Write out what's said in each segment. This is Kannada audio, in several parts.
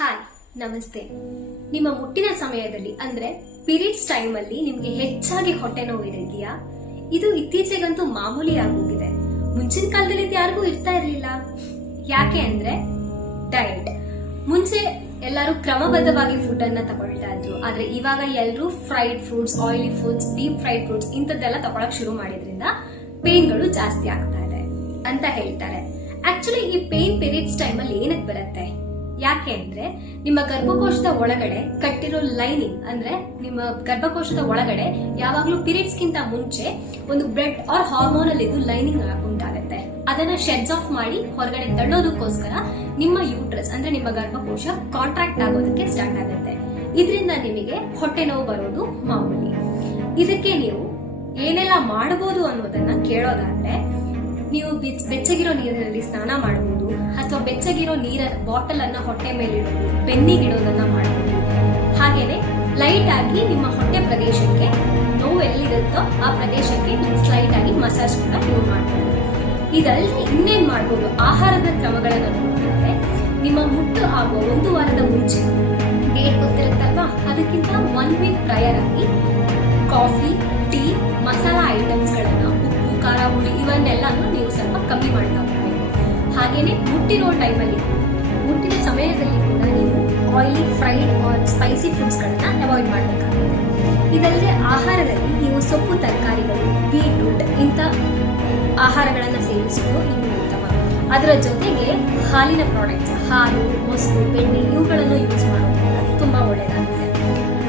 ಹಾಯ್, ನಮಸ್ತೆ. ನಿಮ್ಮ ಮುಟ್ಟಿನ ಸಮಯದಲ್ಲಿ ಅಂದ್ರೆ ಪೀರಿಯಡ್ಸ್ ಟೈಮ್ ಅಲ್ಲಿ ನಿಮ್ಗೆ ಹೆಚ್ಚಾಗಿ ಹೊಟ್ಟೆ ನೋವು ಇದೆಯಾ? ಇದು ಇತ್ತೀಚೆಗಂತೂ ಮಾಮೂಲಿ ಆಗೋಗಿದೆ. ಮುಂಚಿನ ಕಾಲದಲ್ಲಿ ಇದು ಯಾರಿಗೂ ಇರ್ತಾ ಇರ್ಲಿಲ್ಲ. ಯಾಕೆ ಅಂದ್ರೆ ಡಯಟ್. ಮುಂಚೆ ಎಲ್ಲರೂ ಕ್ರಮಬದ್ಧವಾಗಿ ಫುಡ್ ಅನ್ನ ತಗೊಳ್ತಾ ಇದ್ರು. ಆದ್ರೆ ಇವಾಗ ಎಲ್ಲರೂ fried foods, oily foods, deep fried foods ಇಂಥದ್ದೆಲ್ಲ ತಗೊಳಕ್ ಶುರು ಮಾಡಿದ್ರಿಂದ ಪೇನ್ಗಳು ಜಾಸ್ತಿ ಆಗ್ತಾ ಇದೆ ಅಂತ ಹೇಳ್ತಾರೆ. ಆಕ್ಚುಲಿ ಈ ಪೇನ್ ಪೀರಿಯಡ್ಸ್ ಟೈಮ್ ಅಲ್ಲಿ ಏನಕ್ಕೆ ಬರುತ್ತೆ? ಯಾಕೆ ಅಂದ್ರೆ ನಿಮ್ಮ ಗರ್ಭಕೋಶದ ಒಳಗಡೆ ಕಟ್ಟಿರೋ ಲೈನಿಂಗ್, ಅಂದ್ರೆ ನಿಮ್ಮ ಗರ್ಭಕೋಶದ ಒಳಗಡೆ ಯಾವಾಗ್ಲೂ ಪೀರಿಯಡ್ಸ್ ಗಿಂತ ಮುಂಚೆ ಒಂದು ಬ್ಲಡ್ ಆರ್ ಹಾರ್ಮೋನಲ್ ಇದು ಲೈನಿಂಗ್ ಉಂಟಾಗುತ್ತೆ. ಅದನ್ನ ಶೆಡ್ಸ್ ಆಫ್ ಮಾಡಿ ಹೊರಗಡೆ ತಳ್ಳೋದಕ್ಕೋಸ್ಕರ ನಿಮ್ಮ ಯೂಟ್ರಸ್ ಅಂದ್ರೆ ನಿಮ್ಮ ಗರ್ಭಕೋಶ ಕಾಂಟ್ರಾಕ್ಟ್ ಆಗೋದಕ್ಕೆ ಸ್ಟಾರ್ಟ್ ಆಗುತ್ತೆ. ಇದರಿಂದ ನಿಮಗೆ ಹೊಟ್ಟೆ ನೋವು ಬರೋದು ಮಾಮೂಲಿ. ಇದಕ್ಕೆ ನೀವು ಏನೆಲ್ಲ ಮಾಡಬಹುದು ಅನ್ನೋದನ್ನ ಕೇಳೋದಾದ್ರೆ, ನೀವು ಬೆಚ್ಚಗಿರೋ ನೀರಿನಲ್ಲಿ ಸ್ನಾನ ಮಾಡಬಹುದು, ಅಥವಾ ಬೆಚ್ಚಗಿರೋ ನೀರ ಬಾಟಲ್ ಅನ್ನ ಹೊಟ್ಟೆ ಮೇಲೆ ಇಡೋದು, ಬೆನ್ನಿಗಿಡೋದನ್ನ ಮಾಡಬಹುದು. ಹಾಗೇನೆ ಲೈಟ್ ಆಗಿ ನಿಮ್ಮ ಹೊಟ್ಟೆ ಪ್ರದೇಶಕ್ಕೆ ನೋವು ಎಲ್ಲಿರುತ್ತೋ ಆ ಪ್ರದೇಶಕ್ಕೆ ಸ್ಲೈಟ್ ಆಗಿ ಮಸಾಜ್ ಕೂಡ ನೀವು ಮಾಡಬಹುದು. ಇದಲ್ಲದೆ ಇನ್ನೇನ್ ಮಾಡಬಹುದು? ಆಹಾರದ ಕ್ರಮಗಳನ್ನು ನೋಡಿದ್ರೆ, ನಿಮ್ಮ ಮುಟ್ಟು ಆಗುವ 1 ವಾರದ ಮುಂಚೆ ಡೇಟ್ ಗೊತ್ತಿರುತ್ತಲ್ವಾ, ಅದಕ್ಕಿಂತ 1 ವೀಕ್ ಪ್ರಯರ್ ಆಗಿ ಕಾಫಿ, ಟೀ, ಮಸಾಲಾ ಐಟಮ್ಸ್ ಗಳನ್ನ, ಉಪ್ಪು, ಖಾರ, ಹುಳಿ ಇವನ್ನೆಲ್ಲಾನು ನೀವು ಸ್ವಲ್ಪ ಕಮ್ಮಿ ಮಾಡ್ತಾ ಹೋಗಬೇಕು. ಹಾಗೇನೆ ಮುಟ್ಟಿರೋ ಟೈಮಲ್ಲಿ, ಮುಟ್ಟಿನ ಸಮಯದಲ್ಲಿ ಕೂಡ ನೀವು oily, fried or spicy foods ಗಳನ್ನ ಅವಾಯ್ಡ್ ಮಾಡಬೇಕಾಗುತ್ತೆ. ಇದಲ್ಲದೆ ಆಹಾರದಲ್ಲಿ ನೀವು ಸೊಪ್ಪು, ತರಕಾರಿಗಳು, ಬೀಟ್ರೂಟ್ ಇಂಥ ಆಹಾರಗಳನ್ನ ಸೇವಿಸುವುದು ಇನ್ನೂ ಉತ್ತಮ. ಅದರ ಜೊತೆಗೆ ಹಾಲಿನ ಪ್ರಾಡಕ್ಟ್ಸ್, ಹಾಲು, ಮೊಸರು, ಬೆಣ್ಣೆ ಇವುಗಳನ್ನು ಯೂಸ್ ಮಾಡೋದ್ರಿಂದ ತುಂಬಾ ಒಳ್ಳೆಯದಾಗುತ್ತೆ.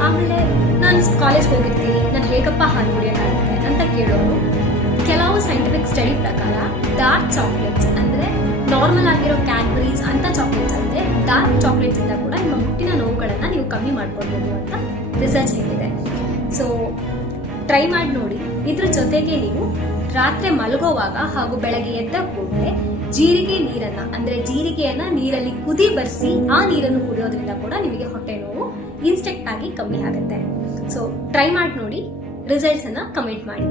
ಆಮೇಲೆ ನಾನು ಕಾಲೇಜ್ಗೆ ಹೋಗಿರ್ತೀನಿ, ನಾನು ಹೇಗಪ್ಪ ಹಾಲು ಕುಡಿಯೋಕ್ಕಾಗುತ್ತೆ ಅಂತ ಕೇಳೋರು, ಕೆಲವು ಸೈಂಟಿಫಿಕ್ ಸ್ಟಡಿ ಪ್ರಕಾರ ಡಾರ್ಕ್ ಚಾಕ್ಲೇಟ್ಸ್ ಅಂದ್ರೆ ನಾರ್ಮಲ್ ಆಗಿರೋ ಕ್ಯಾಡ್ಬರೀಸ್ ಅಂತ ಚಾಕ್ಲೇಟ್ಸ್ ಅಂದ್ರೆ ಡಾರ್ಕ್ ಚಾಕ್ಲೇಟ್ಸ್ ಇಂದ ಕೂಡ ನಿಮ್ಮ ಮುಟ್ಟಿನ ನೋವುಗಳನ್ನ ನೀವು ಕಮ್ಮಿ ಮಾಡ್ಕೊಳ್ಬಹುದು ಅಂತ ರಿಸರ್ಚ್ ಹೇಳಿದೆ. ಸೊ ಟ್ರೈ ಮಾಡಿ ನೋಡಿ. ಇದ್ರ ಜೊತೆಗೆ ನೀವು ರಾತ್ರಿ ಮಲಗೋವಾಗ ಹಾಗೂ ಬೆಳಗ್ಗೆ ಎದ್ದ ಕೂಡಲೇ ಜೀರಿಗೆ ನೀರನ್ನ, ಅಂದ್ರೆ ಜೀರಿಗೆಯನ್ನ ನೀರಲ್ಲಿ ಕುದಿ ಬರ್ಸಿ ಆ ನೀರನ್ನು ಕುಡಿಯೋದ್ರಿಂದ ಕೂಡ ನಿಮಗೆ ಹೊಟ್ಟೆ ನೋವು ಇನ್ಸ್ಟೆಂಟ್ ಆಗಿ ಕಮ್ಮಿ ಆಗುತ್ತೆ. ಸೊ ಟ್ರೈ ಮಾಡಿ ನೋಡಿ, ರಿಸಲ್ಟ್ಸ್ ಅನ್ನ ಕಮೆಂಟ್ ಮಾಡಿ.